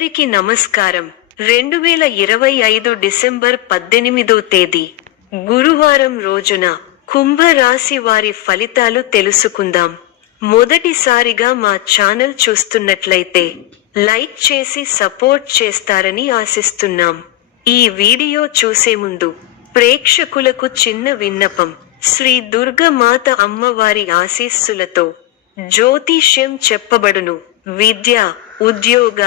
అందరికీ నమస్కారం. 2025 డిసెంబర్ 18వ తేదీ గురువారం రోజున కుంభ రాశి వారి ఫలితాలు తెలుసుకుందాం. మొదటిసారిగా మా ఛానల్ చూస్తున్నట్లయితే లైక్ చేసి సపోర్ట్ చేస్తారని ఆశిస్తున్నాం. ఈ వీడియో చూసే ముందు ప్రేక్షకులకు చిన్న విన్నపం. శ్రీ దుర్గమాత అమ్మవారి ఆశీస్సులతో జ్యోతిష్యం చెప్పబడును. విద్య, ఉద్యోగ,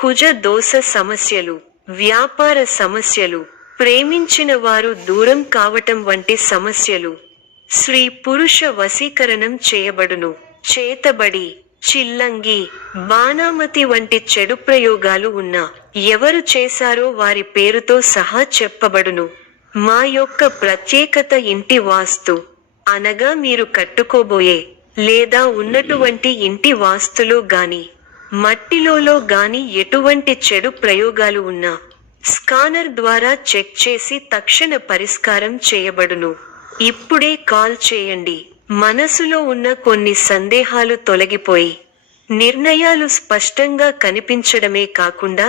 కుజ దోష సమస్యలు, వ్యాపార సమస్యలు, ప్రేమించిన వారు దూరం కావటం వంటి సమస్యలు, స్త్రీ పురుష వశీకరణం చేయబడును. చేతబడి, చిల్లంగి, బాణామతి వంటి చెడు ప్రయోగాలు ఉన్నా ఎవరు చేశారో వారి పేరుతో సహా చెప్పబడును. మా యొక్క ప్రత్యేకత ఇంటి వాస్తు అనగా మీరు కట్టుకోబోయే లేదా ఉన్నటువంటి ఇంటి వాస్తులో గాని మట్టిలో గాని ఎటువంటి చెడు ప్రయోగాలు ఉన్నా స్కానర్ ద్వారా చెక్ చేసి తక్షణ పరిష్కారం చేయబడును. ఇప్పుడే కాల్ చేయండి. మనసులో ఉన్న కొన్ని సందేహాలు తొలగిపోయి నిర్ణయాలు స్పష్టంగా కనిపించడమే కాకుండా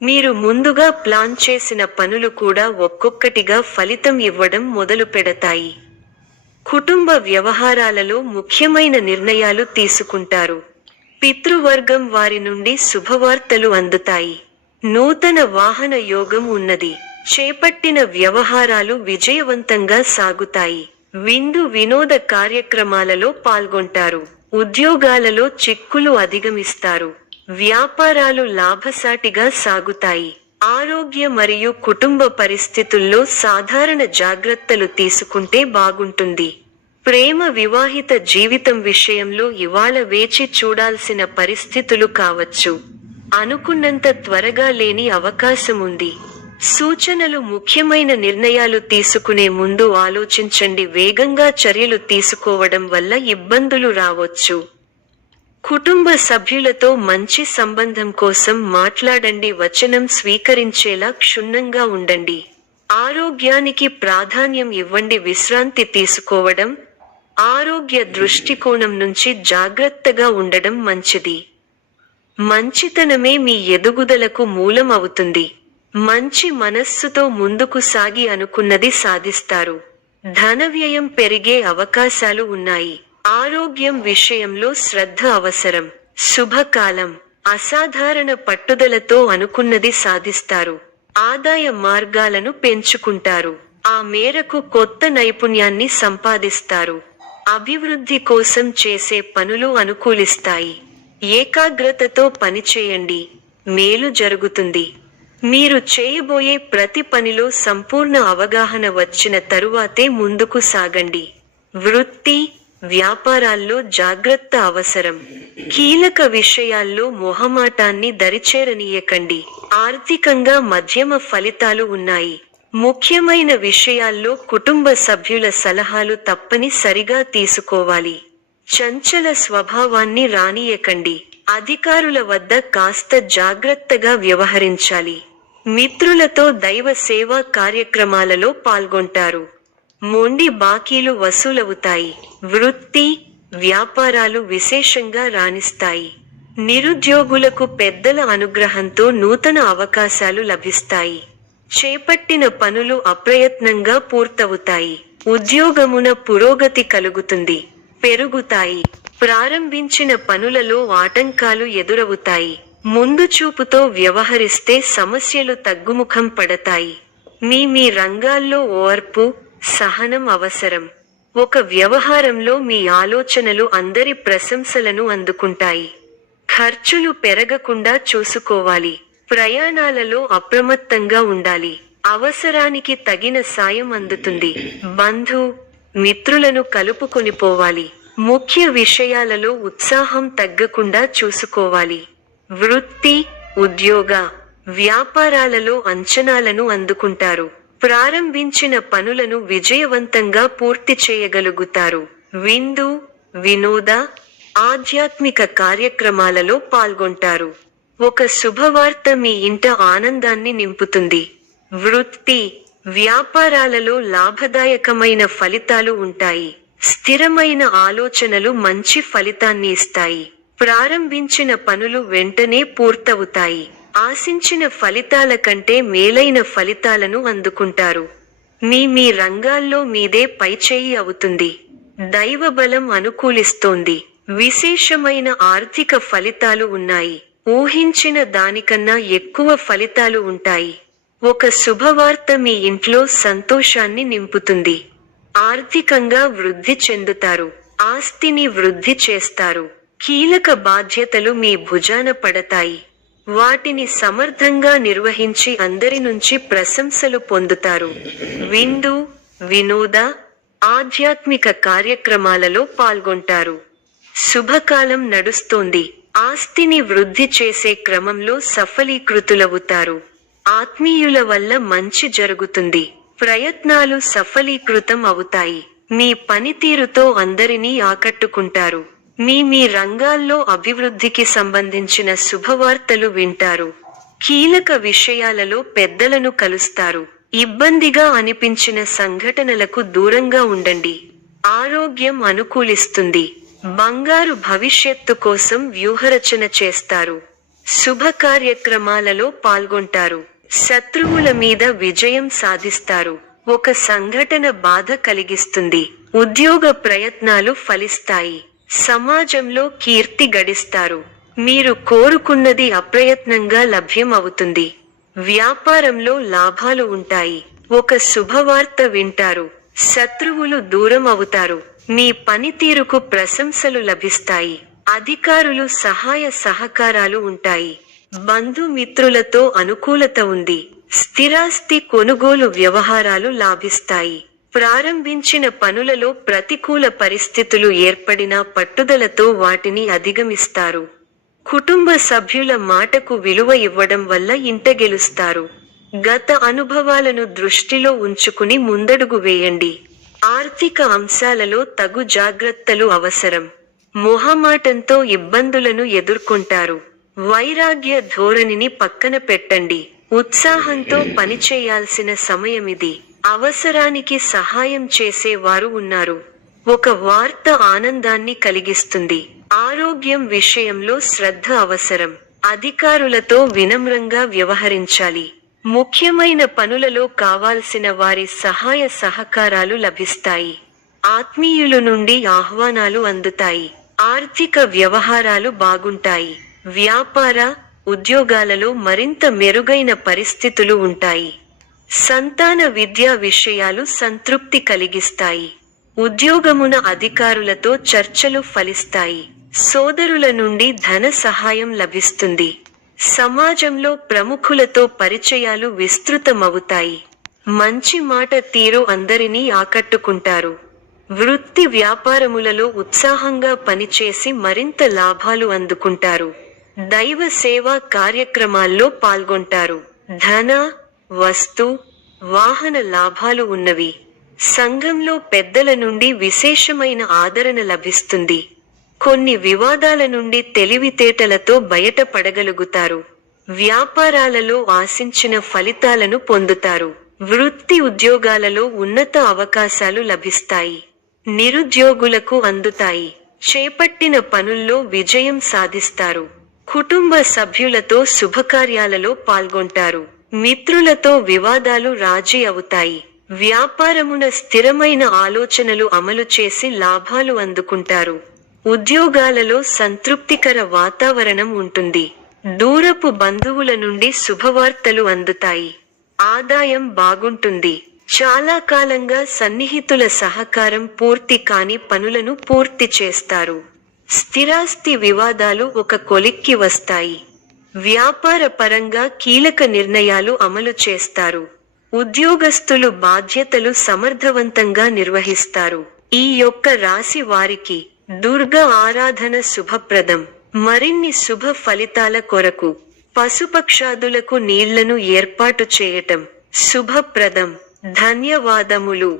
మీరు ముందుగా ప్లాన్ చేసిన పనులు కూడా ఒక్కొక్కటిగా ఫలితం ఇవ్వడం మొదలు పెడతాయి. కుటుంబ వ్యవహారాలలో ముఖ్యమైన నిర్ణయాలు తీసుకుంటారు. పితృవర్గం వారి నుండి శుభవార్తలు అందుతాయి. నూతన వాహన యోగం ఉన్నది. చేపట్టిన వ్యవహారాలు విజయవంతంగా సాగుతాయి. విందు వినోద కార్యక్రమాలలో పాల్గొంటారు. ఉద్యోగాలలో చిక్కులు అధిగమిస్తారు. వ్యాపారాలు లాభసాటిగా సాగుతాయి. ఆరోగ్య మరియు కుటుంబ పరిస్థితుల్లో సాధారణ జాగ్రత్తలు తీసుకుంటే బాగుంటుంది. ప్రేమ వివాహిత జీవితం విషయంలో ఇవాళ వేచి చూడాల్సిన పరిస్థితులు కావచ్చు. అనుకున్నంత త్వరగా లేని అవకాశం ఉంది. సూచనలు: ముఖ్యమైన నిర్ణయాలు తీసుకునే ముందు ఆలోచించండి. వేగంగా చర్యలు తీసుకోవడం వల్ల ఇబ్బందులు రావచ్చు. కుటుంబ సభ్యులతో మంచి సంబంధం కోసం మాట్లాడండి. వచనం స్వీకరించేలా క్షుణ్ణంగా ఉండండి. ఆరోగ్యానికి ప్రాధాన్యం ఇవ్వండి. విశ్రాంతి తీసుకోవడం, ఆరోగ్య దృష్టికోణం నుంచి జాగ్రత్తగా ఉండడం మంచిది. మంచితనమే మీ ఎదుగుదలకు మూలం అవుతుంది. మంచి మనస్సుతో ముందుకు సాగి అనుకున్నది సాధిస్తారు. ధన వ్యయం పెరిగే అవకాశాలు ఉన్నాయి. ఆరోగ్యం విషయంలో శ్రద్ధ అవసరం. శుభకాలం. అసాధారణ పట్టుదలతో అనుకున్నది సాధిస్తారు. ఆదాయ మార్గాలను పెంచుకుంటారు. ఆ మేరకు కొత్త నైపుణ్యాన్ని సంపాదిస్తారు. అభివృద్ధి కోసం చేసే పనులు అనుకూలిస్తాయి. ఏకాగ్రతతో పనిచేయండి. మేలు జరుగుతుంది. మీరు చేయబోయే ప్రతి పనిలో సంపూర్ణ అవగాహన వచ్చిన తరువాతే ముందుకు సాగండి. వృత్తి, వ్యాపారాల్లో జాగ్రత్త అవసరం. కీలక విషయాల్లో మొహమాటాన్ని దరిచేరనీయకండి. ఆర్థికంగా మధ్యమ ఫలితాలు ఉన్నాయి. ముఖ్యమైన విషయాల్లో కుటుంబ సభ్యుల సలహాలు తప్పనిసరిగా తీసుకోవాలి. చంచల స్వభావాన్ని రానీయకండి. అధికారుల వద్ద కాస్త జాగ్రత్తగా వ్యవహరించాలి. మిత్రులతో దైవ సేవా కార్యక్రమాలలో పాల్గొంటారు. మొండి బాకీలు వసూలవుతాయి. వృత్తి, వ్యాపారాలు విశేషంగా రాణిస్తాయి. నిరుద్యోగులకు పెద్దల అనుగ్రహంతో నూతన అవకాశాలు లభిస్తాయి. చేపట్టిన పనులు అప్రయత్నంగా పూర్తవుతాయి. ఉద్యోగమున పురోగతి కలుగుతుంది. పెరుగుతాయి. ప్రారంభించిన పనులలో ఆటంకాలు ఎదురవుతాయి. ముందు చూపుతో వ్యవహరిస్తే సమస్యలు తగ్గుముఖం పడతాయి. మీ రంగాల్లో ఓర్పు, సహనం అవసరం. ఒక వ్యవహారంలో మీ ఆలోచనలు అందరి ప్రశంసలను అందుకుంటాయి. ఖర్చులు పెరగకుండా చూసుకోవాలి. ప్రయాణాలలో అప్రమత్తంగా ఉండాలి. అవసరానికి తగిన సాయం అందుతుంది. బంధు, మిత్రులను కలుపుకొనిపోవాలి. ముఖ్య విషయాలలో ఉత్సాహం తగ్గకుండా చూసుకోవాలి. వృత్తి, ఉద్యోగ, వ్యాపారాలలో అంచనాలను అందుకుంటారు. ప్రారంభించిన పనులను విజయవంతంగా పూర్తి చేయగలుగుతారు. విందు, వినోద, ఆధ్యాత్మిక కార్యక్రమాలలో పాల్గొంటారు. ఒక శుభవార్త మీ ఇంట ఆనందాన్ని నింపుతుంది. వృత్తి, వ్యాపారాలలో లాభదాయకమైన ఫలితాలు ఉంటాయి. స్థిరమైన ఆలోచనలు మంచి ఫలితాన్ని ఇస్తాయి. ప్రారంభించిన పనులు వెంటనే పూర్తవుతాయి. ఆశించిన ఫలితాల కంటే మేలైన ఫలితాలను అందుకుంటారు. మీ రంగాల్లో మీదే పైచేయి అవుతుంది. దైవబలం అనుకూలిస్తోంది. విశేషమైన ఆర్థిక ఫలితాలు ఉన్నాయి. ఊహించిన దానికన్నా ఎక్కువ ఫలితాలు ఉంటాయి. ఒక శుభవార్త మీ ఇంట్లో సంతోషాన్ని నింపుతుంది. ఆర్థికంగా వృద్ధి చెందుతారు. ఆస్తిని వృద్ధి చేస్తారు. కీలక బాధ్యతలు మీ భుజాన పడతాయి. వాటిని సమర్థంగా నిర్వహించి అందరి నుంచి ప్రశంసలు పొందుతారు. విందు, వినోద, ఆధ్యాత్మిక కార్యక్రమాలలో పాల్గొంటారు. శుభకాలం నడుస్తోంది. ఆస్తిని వృద్ధి చేసే క్రమంలో సఫలీకృతులవుతారు. ఆత్మీయుల వల్ల మంచి జరుగుతుంది. ప్రయత్నాలు సఫలీకృతం అవుతాయి. మీ పనితీరుతో అందరినీ ఆకట్టుకుంటారు. మీ రంగాల్లో అభివృద్ధికి సంబంధించిన శుభవార్తలు వింటారు. కీలక విషయాలలో పెద్దలను కలుస్తారు. ఇబ్బందిగా అనిపించిన సంఘటనలకు దూరంగా ఉండండి. ఆరోగ్యం అనుకూలిస్తుంది. బంగారు భవిష్యత్తు కోసం వ్యూహరచన చేస్తారు. శుభ కార్యక్రమాలలో పాల్గొంటారు. శత్రువుల మీద విజయం సాధిస్తారు. ఒక సంఘటన బాధ కలిగిస్తుంది. ఉద్యోగ ప్రయత్నాలు ఫలిస్తాయి. సమాజంలో కీర్తి గడిస్తారు. మీరు కోరుకున్నది అప్రయత్నంగా లభ్యం అవుతుంది. వ్యాపారంలో లాభాలు ఉంటాయి. ఒక శుభవార్త వింటారు. శత్రువులు దూరం అవుతారు. మీ పనితీరుకు ప్రశంసలు లభిస్తాయి. అధికారులు సహాయ సహకారాలు ఉంటాయి. బంధుమిత్రులతో అనుకూలత ఉంది. స్థిరాస్తి కొనుగోలు వ్యవహారాలు లాభిస్తాయి. ప్రారంభించిన పనులలో ప్రతికూల పరిస్థితులు ఏర్పడినా పట్టుదలతో వాటిని అధిగమిస్తారు. కుటుంబ సభ్యుల మాటకు విలువ ఇవ్వడం వల్ల ఇంట గెలుస్తారు. గత అనుభవాలను దృష్టిలో ఉంచుకుని ముందడుగు వేయండి. ఆర్థిక అంశాలలో తగు జాగ్రత్తలు అవసరం. మొహమాటంతో ఇబ్బందులను ఎదుర్కొంటారు. వైరాగ్య ధోరణిని పక్కన పెట్టండి. ఉత్సాహంతో పనిచేయాల్సిన సమయమిది. అవసరానికి సహాయం చేసేవారు ఉన్నారు. ఒక వార్త ఆనందాన్ని కలిగిస్తుంది. ఆరోగ్యం విషయంలో శ్రద్ధ అవసరం. అధికారులతో వినమ్రంగా వ్యవహరించాలి. ముఖ్యమైన పనులలో కావాల్సిన వారి సహాయ సహకారాలు లభిస్తాయి. ఆత్మీయుల నుండి ఆహ్వానాలు అందుతాయి. ఆర్థిక వ్యవహారాలు బాగుంటాయి. వ్యాపార, ఉద్యోగాలలో మరింత మెరుగైన పరిస్థితులు ఉంటాయి. సంతాన విద్యా విషయాలు సంతృప్తి కలిగిస్తాయి. ఉద్యోగమున అధికారులతో చర్చలు ఫలిస్తాయి. సోదరుల నుండి ధన సహాయం లభిస్తుంది. సమాజంలో ప్రముఖులతో పరిచయాలు విస్తృతమవుతాయి. మంచి మాట తీరు అందరినీ ఆకట్టుకుంటారు. వృత్తి వ్యాపారములలో ఉత్సాహంగా పనిచేసి మరింత లాభాలు అందుకుంటారు. దైవ సేవా కార్యక్రమాల్లో పాల్గొంటారు. ధన, వస్తు, వాహన లాభాలు ఉన్నవి. సంఘంలో పెద్దల నుండి విశేషమైన ఆదరణ లభిస్తుంది. కొన్ని వివాదాల నుండి తెలివితేటలతో బయటపడగలుగుతారు. వ్యాపారాలలో ఆశించిన ఫలితాలను పొందుతారు. వృత్తి ఉద్యోగాలలో ఉన్నత అవకాశాలు లభిస్తాయి. నిరుద్యోగులకు అందుతాయి. చేపట్టిన పనుల్లో విజయం సాధిస్తారు. కుటుంబ సభ్యులతో శుభకార్యాలలో పాల్గొంటారు. మిత్రులతో వివాదాలు రాజీ అవుతాయి. వ్యాపారమున స్థిరమైన ఆలోచనలు అమలు చేసి లాభాలు అందుకుంటారు. ఉద్యోగాలలో సంతృప్తికర వాతావరణం ఉంటుంది. దూరపు బంధువుల నుండి శుభవార్తలు అందుతాయి. ఆదాయం బాగుంటుంది. చాలా కాలంగా సన్నిహితుల సహకారం పూర్తి కాని పనులను పూర్తి చేస్తారు. స్థిరాస్తి వివాదాలు ఒక కొలిక్కి వస్తాయి. వ్యాపార పరంగా కీలక నిర్ణయాలు అమలు చేస్తారు. ఉద్యోగస్తులు బాధ్యతలు సమర్థవంతంగా నిర్వహిస్తారు. ఈ యొక్క రాశి వారికి దుర్గ ఆరాధన శుభప్రదం. మరిన్ని శుభ ఫలితాల కొరకు పశుపక్షాదులకు నీళ్లను ఏర్పాటు చేయటం శుభప్రదం. ధన్యవాదములు.